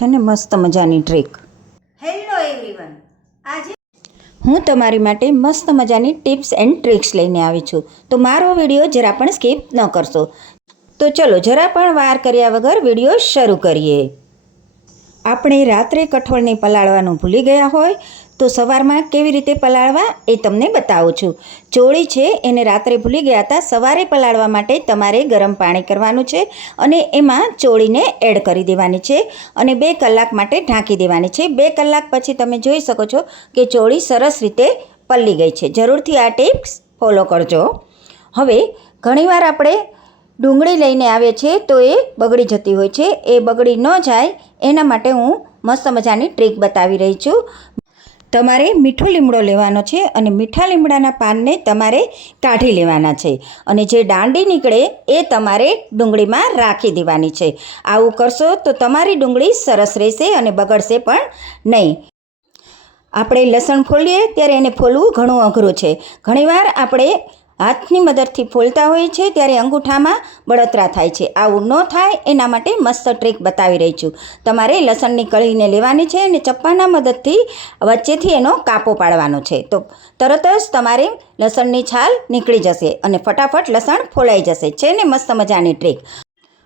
છે ને મસ્ત મજાની ટ્રીક હેલો એવરીવન આજે હું તમારી માટે મસ્ત મજાની ટિપ્સ એન્ડ ટ્રિક્સ લઈને આવી છું. તો મારો વીડિયો જરા પણ સ્કીપ ન કરશો. તો ચલો જરા પણ વાર કર્યા વગર વીડિયો શરૂ કરીએ. આપણે રાત્રે કઠોળને પલાળવાનું ભૂલી ગયા હોય તો સવારમાં કેવી રીતે પલાળવા એ તમને બતાવું છું. ચોળી છે, એને રાત્રે ભૂલી ગયા હતા. સવારે પલાળવા માટે તમારે ગરમ પાણી કરવાનું છે અને એમાં ચોળીને એડ કરી દેવાની છે અને બે કલાક માટે ઢાંકી દેવાની છે. બે કલાક પછી તમે જોઈ શકો છો કે ચોળી સરસ રીતે પલ્લી ગઈ છે. જરૂરથી આ ટિપ્સ ફોલો કરજો. હવે, ઘણીવાર આપણે ડુંગળી લઈને આવીએ છીએ તો એ બગડી જતી હોય છે. એ બગડી ન જાય, એના માટે હું મસ્ત મજાની ટ્રીક બતાવી રહી છું. તમારે મીઠો લીમડો લેવાનો છે અને મીઠા લીમડાના પાનને તમારે કાઢી લેવાના છે. અને જે દાંડી નીકળે એ તમારે ડુંગળીમાં રાખી દેવાની છે. આવું કરશો તો તમારી ડુંગળી સરસ રહેશે અને બગડશે પણ નહીં. આપણે લસણ ફોલીએ ત્યારે એને ફોલવું ઘણું અઘરું છે. ઘણીવાર આપણે હાથની મદદથી ફોલતા હોઈએ છીએ ત્યારે અંગૂઠામાં બળતરા થાય છે. આવું ન થાય એના માટે મસ્ત ટ્રીક બતાવી રહી છું. તમારે લસણની કળીને લેવાની છે અને ચપ્પાના મદદથી વચ્ચેથી એનો કાપો પાડવાનો છે. તો તરત જ તમારે લસણની છાલ નીકળી જશે અને ફટાફટ લસણ ફોલાઈ જશે. છે ને મસ્ત મજાની ટ્રીક.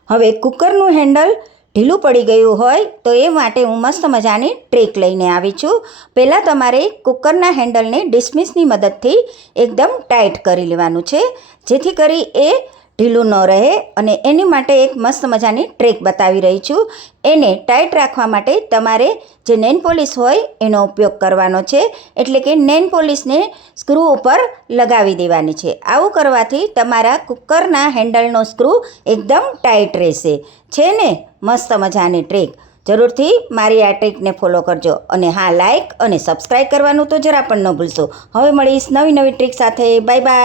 હવે કુકરનું હેન્ડલ ઢીલું પડી ગયું હોય તો એ માટે હું મસ્ત મજાની ટ્રીક લઈને આવી છું. પહેલાં તમારે કુકરના હેન્ડલને ડિસમિસની મદદથી એકદમ ટાઈટ કરી લેવાનું છે. જેથી કરી એ ઢીલું ન રહે અને એની માટે એક મસ્ત મજાની ટ્રીક બતાવી રહી છું. એને ટાઈટ રાખવા માટે તમારે જે નેન પોલિશ હોય એનો ઉપયોગ કરવાનો છે. એટલે કે નેન પોલિશને સ્ક્રૂ ઉપર લગાવી દેવાની છે. આવું કરવાથી તમારા કુકરના હેન્ડલનો સ્ક્રૂ એકદમ ટાઈટ રહેશે. છે ને? મસ્ત મજાની ટ્રીક. જરૂરથી મારી આ ટ્રીકને ફોલો કરજો અને હા લાઇક અને સબસ્ક્રાઈબ કરવાનું તો જરા પણ ન ભૂલશો. હવે મળીશ નવી નવી ટ્રીક સાથે. Bye bye.